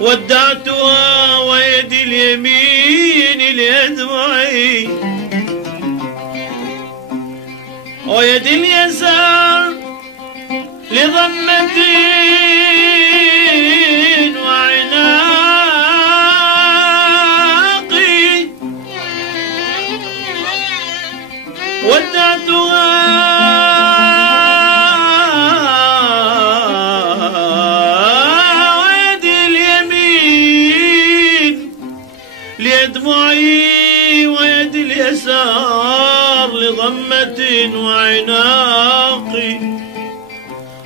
ودعتها ويدي اليمين لأدمعي ويدي اليسار لضمتي وعناقي ودعتها ويدي اليمين لأدمعي ويدي اليسار لضمة وعناقي.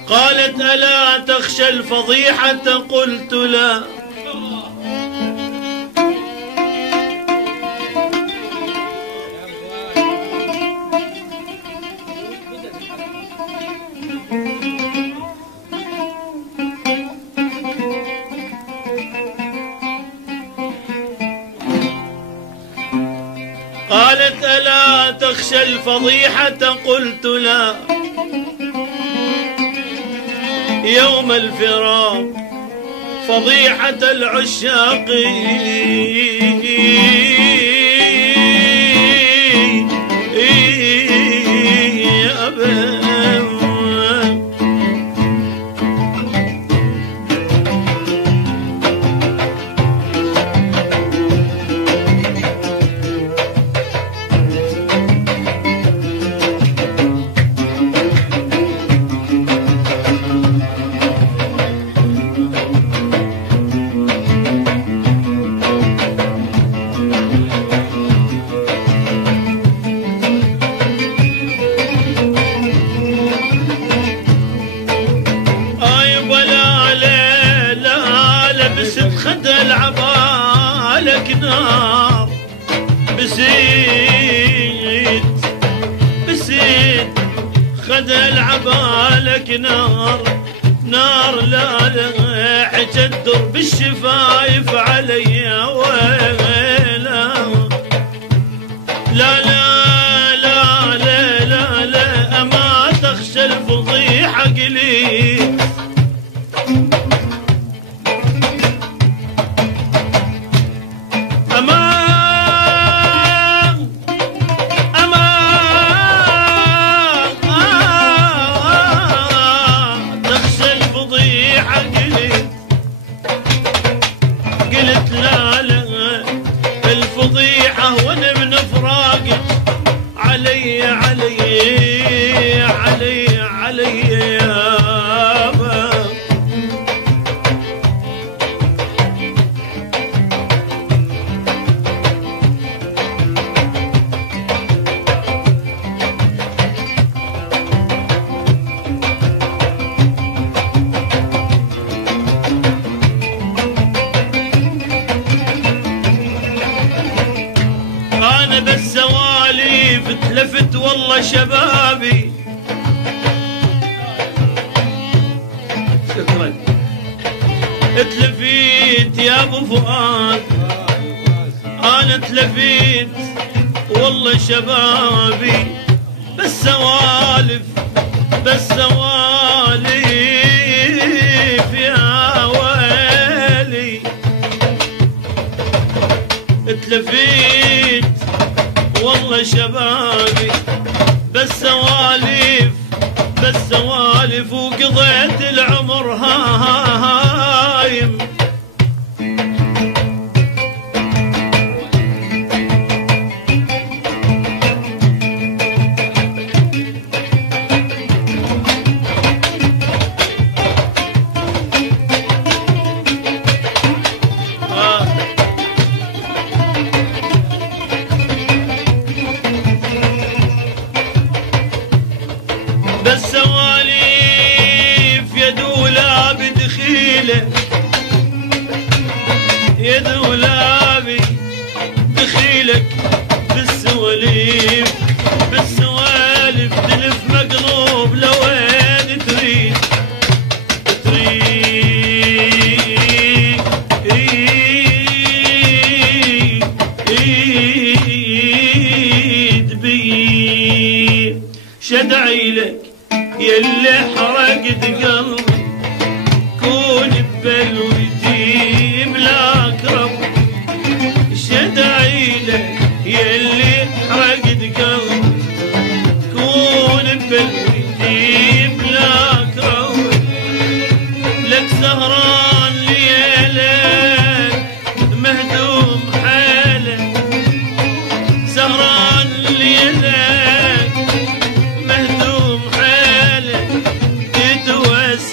قالت ألا تخشى الفضيحة؟ قلت لا. قالت ألا تخشى الفضيحة؟ قلت لا. يوم الفراق فضيحة العشاق يا أبا. خد العبالك نار بسيت خد العبالك نار لا حتدر بالشفايف علي ويلا لا لا لا لا لا لا أما تخشى الفضيحة قليل. قلت لا لا الفضيحة وانا من فراقك علي علي علي علي يابا. أنا بالسواليف تلفت والله شبابي. شكرا. تلفيت يا ابو فؤاد انا تلفيت والله شبابي بالسوالف يا ويلي. تلفيت والله شبابي بالسوالف وقضيت العمر هايم. بالسواليف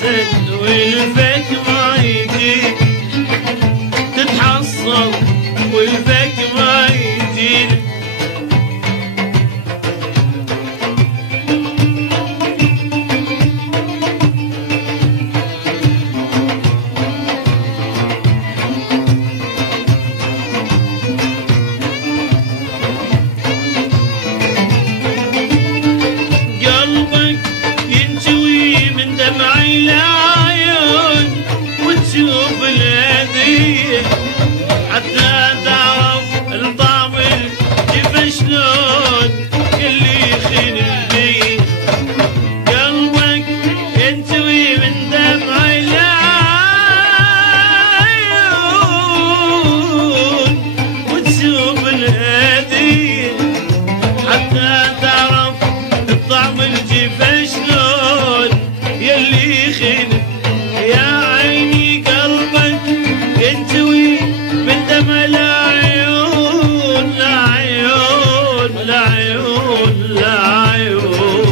تتوسد والفك ما يجيك، تتحصل والفك ما يجيك. حتى تعرف الطعم الجيف شلون اللي يخين بيه، قلبك ينتوي من دمع العيون وتشوف الهدية، حتى تعرف الطعم الجيف شلون يلي يخين. يا عيني قلبك ينتوي من دمع العيون، العيون العيون العيون،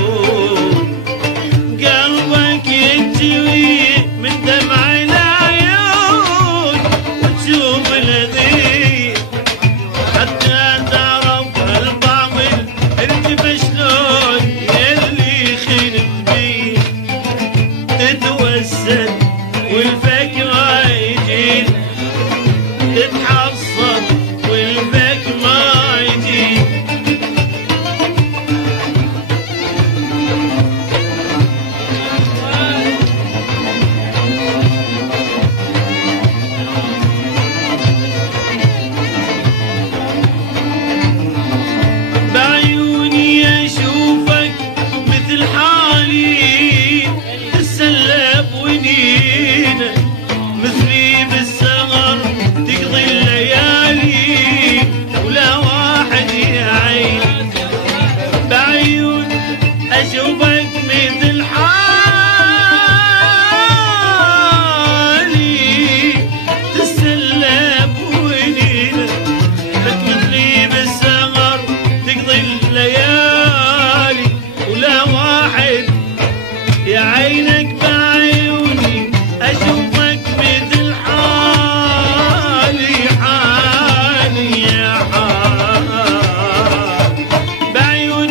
قلبك ينتوي من دمع العيون وتشوف الهدية، حتى تعرف الطعم الجيف شلون يلي يخين بيه، تتوسد والفك ما يجيك، تتحصل والفك ما يجيك. بعيوني اشوفك مثل حالي، تسلب ونينك مثلي بالسهر تقضي الليالي ولا واحد يعين. بعيون اشوفك مثل حالي، تسلب ونينك مثلي بالسهر تقضي الليالي ولا واحد يعينك. بعيوني اشوفك مثل حالي، حالي يا حال، بعيون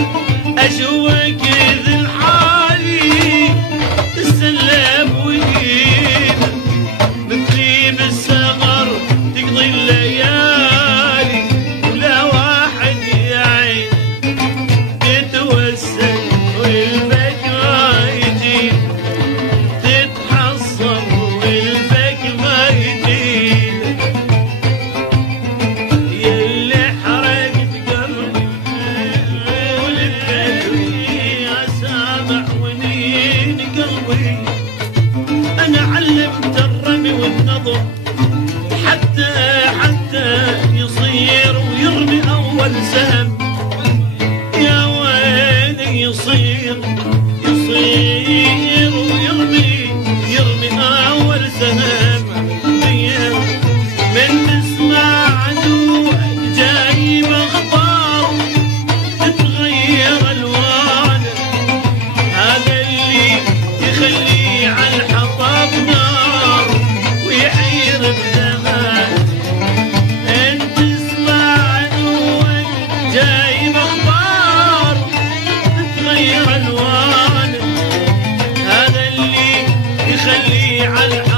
اشوفك مثل حالي، تسلب وجينا مثلي بالسهر تقضي الليالي ولا واحد يعين، تتوسل والفك ما يجيك، تتحصل والفك ما يجيك. يلي حرقت قلبي وللذكري اسامع ونين قلبي، انا علمت الرمي والنظر حتى يصير ويرمي اول سهم. يا ويلي يصير ويرمي اول سهم، من تسمع عدوك جايب اخبار تتغير الوانه، هذا اللي يخلي على الحطب نار ويحير بزمان. انت تسمع عدوك جايب اخبار تتغير الوانه، هذا اللي يخلي على الحطب